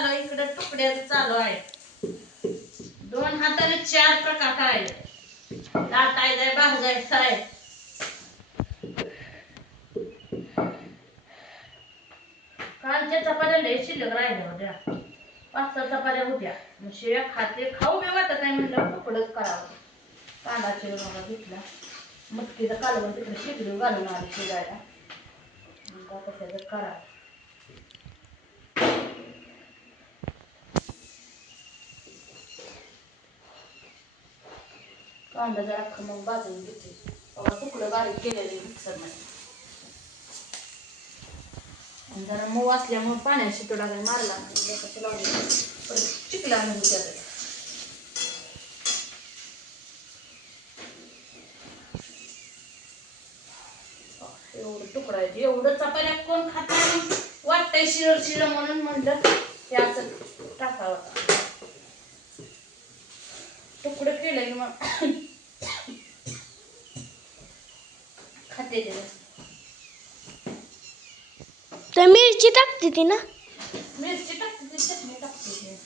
चालू आहे, इकडे तुकड्याचं चालू आहे. 2 हाताने 4 प्रकार आहे. लाटायचंय, भाजायचं आहे. कालच्या चपात्या लय शिल्लक राहिल्या होत्या. 5-6 चपात्या होत्या. मग शिळ्या खाते खाऊ बी वाटत नाही म्हणलं तुकडच करावं. कांदा चिरून घेतला. मटकीचं कालवण तिकडे शिजून घालून आली शिजायला. आता त्याचं करा. कांदा जरा खमंग भाजून घेते. तुकडं बारीक केलेले मिक्सरमध्ये. जरा मऊ असल्यामुळे पाण्यात शितोडा काही मारला नाही. कसं लावलं परत चिकला नाही त्यात. एवढं तुकडा आहे. एवढं चपात्या कोण खात नाही वाटतंय शिळ शिळ म्हणून म्हणलं ते असं टाकावं. तुकडं केलं की मग खाते ते. तर मिरची टाकते ती ना, मिरची टाकते ती, चटणी टाकते ती.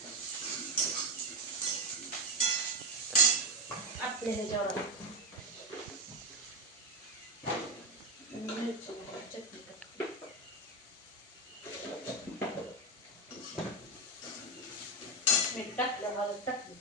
आपल्या ह्याच्यावर मिरची चटणी टाकते. मीठ टाकलं, हळद टाकली.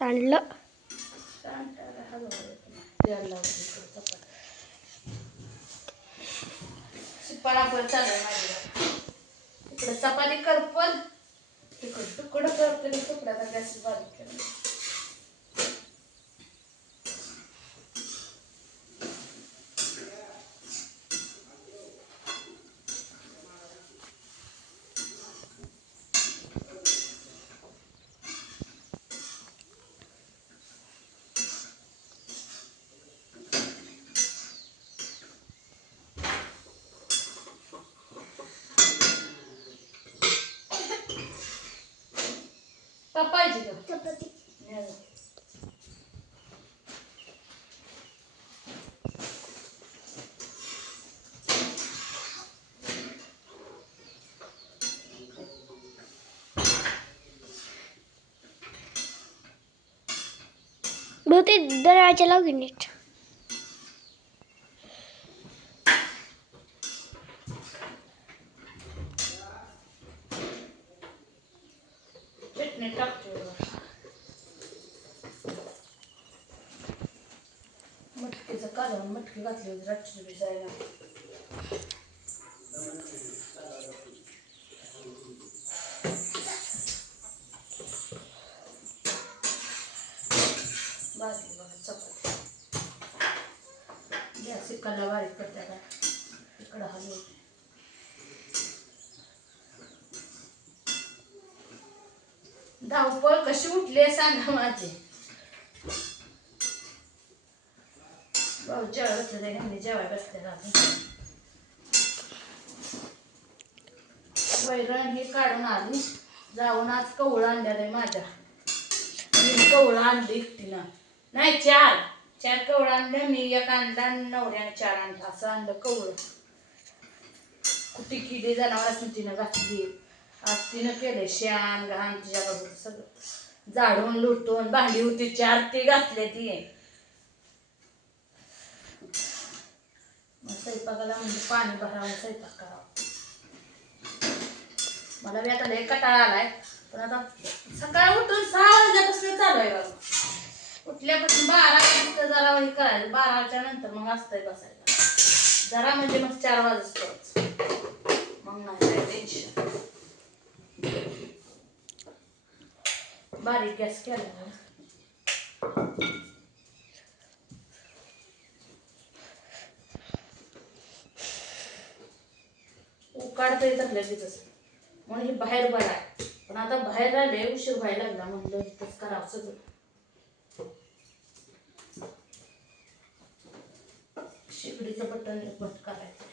सांडलं. पळापळ चालू आहे माझी. इकडे चपाती करपल, तिकडे तुकडं करते. तुकड्याचा गॅस बारीक केला. पाहिजे चपाती. ते दरवाजा लावून नीट. चटणी टाकते. मटकीचं कालवण, मटकी घातली होती रात्री भिजायला. भाजली बघा चपाती. गॅस इकडला बारीक करते का इकडं हलवते. धावपळ कशी उठली सांगा माझी. भाऊ जेवायला बसले, ह्यांनी जेवायला बसते राहते. वैरण ही काढून आली. जाऊन आज कवळं आणलेलं आहे माझ्या. मी कवळं आणलं एकटीनं. नाही 4 कवळं आणलं. मी एक आणला, नवऱ्याने 4 आणलं. असं आणलं कवळं. कुठे केली जनावरांनी तिनं घातली. आज तिनं केले शेण घाण तिच्याकडून सगळं झाडून लुटून. भांडी होती 4 ती घातले ती. स्वयंपाकाला म्हणजे पाणी भरावं, स्वयंपाक करावं. मला बी आता लय कटाळा आलाय. पण आता सकाळ उठून 6 वाजल्यापासून चालू आहे बाबा. उठल्यापासून 12 वाजता जरा हे करायचं. 12च्या नंतर मग असतंय बसायला जरा, म्हणजे मग 4 वाजता मग नाही काय टेन्शन. बारीक गॅस केला. उकाडतंय तर लगेच म्हणून हे बाहेर बरं आहे. पण आता बाहेर राहिले उशीर व्हायला लागला. म्हणलं इथंच करावं सगळं. शेगडीचं बटन बंद करायचं.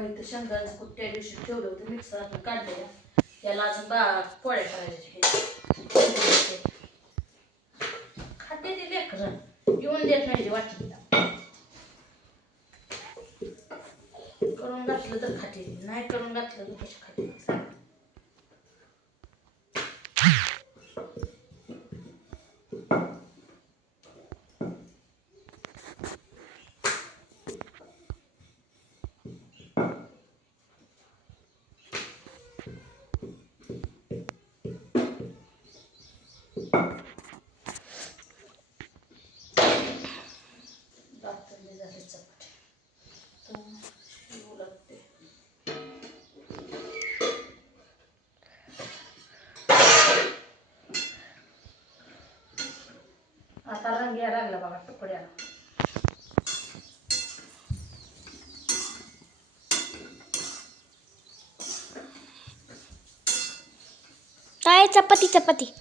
इथं शेंगदाण्याचं कूट त्या दिवशी ठेवलं होतं मिक्सर काढलेलं. त्याला अजून पोळ्या करायच्या. खाते ते लेकरं येऊन देत नाही ते वाटलं. करून घातलं तर खाते, नाही करून घातलं तर कशी खाते सांग. दातांनी झाले चपाती तर शिवू लागते. आता रंग यायला लागला बघा तुकड्याला. काय चपाती चपाती.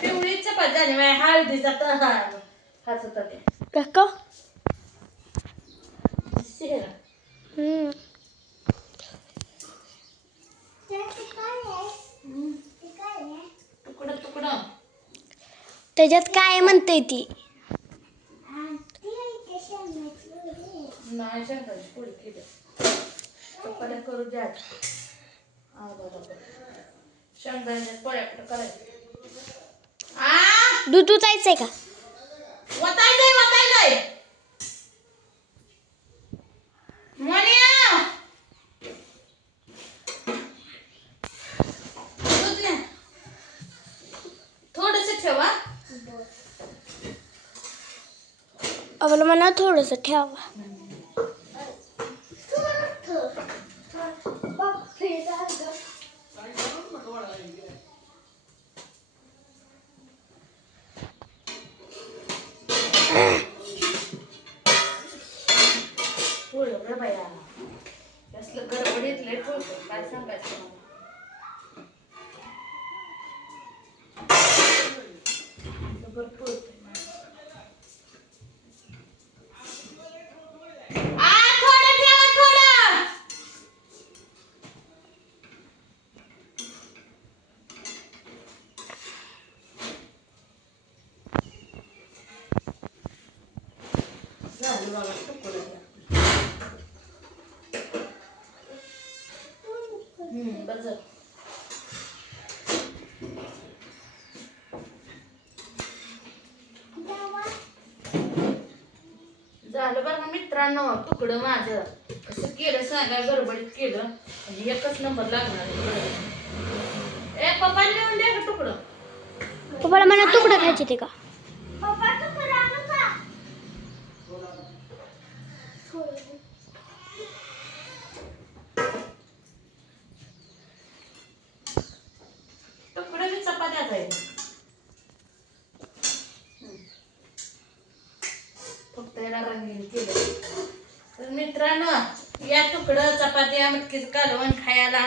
पिवळी चपाती झाली माझ्या हळदीचा तर हाच होता ते काका चेहरा. तुकडं तुकडं त्याच्यात काय म्हणते ती. नाही शेंगदाण्याची पोळी केली. चपात्या करू द्या. बरोबर शेंगदाण्याच्या पोळ्या कुठं करायच्या. दूध जायचंय का. वतायचंय मोनिया दूध नाही थोडंसं ठेवा. आम्हाला म्हणा थोडंसं ठेवा. ठेवलं बाया असलं गडबडीत लय ठेवतो काय सांगायचं मला. भरपूर थोडं ठेवा थोडं. झालं बघा तुकडं. बस झालं बरं मित्रांनो तुकडं माझं कसं केलं सांगा. गडबडीत केलं म्हणजे एकच नंबर लागणार. ए पप्पा लिहून दे का तुकडं. पप्पाला म्हणा तुकडं खायचे ते का. तुकडं मी चपात्या जायचं फक्त याला रंगीन केलं. तर मित्रांनो या तुकडं चपात्या मटकीचं कालवण खायला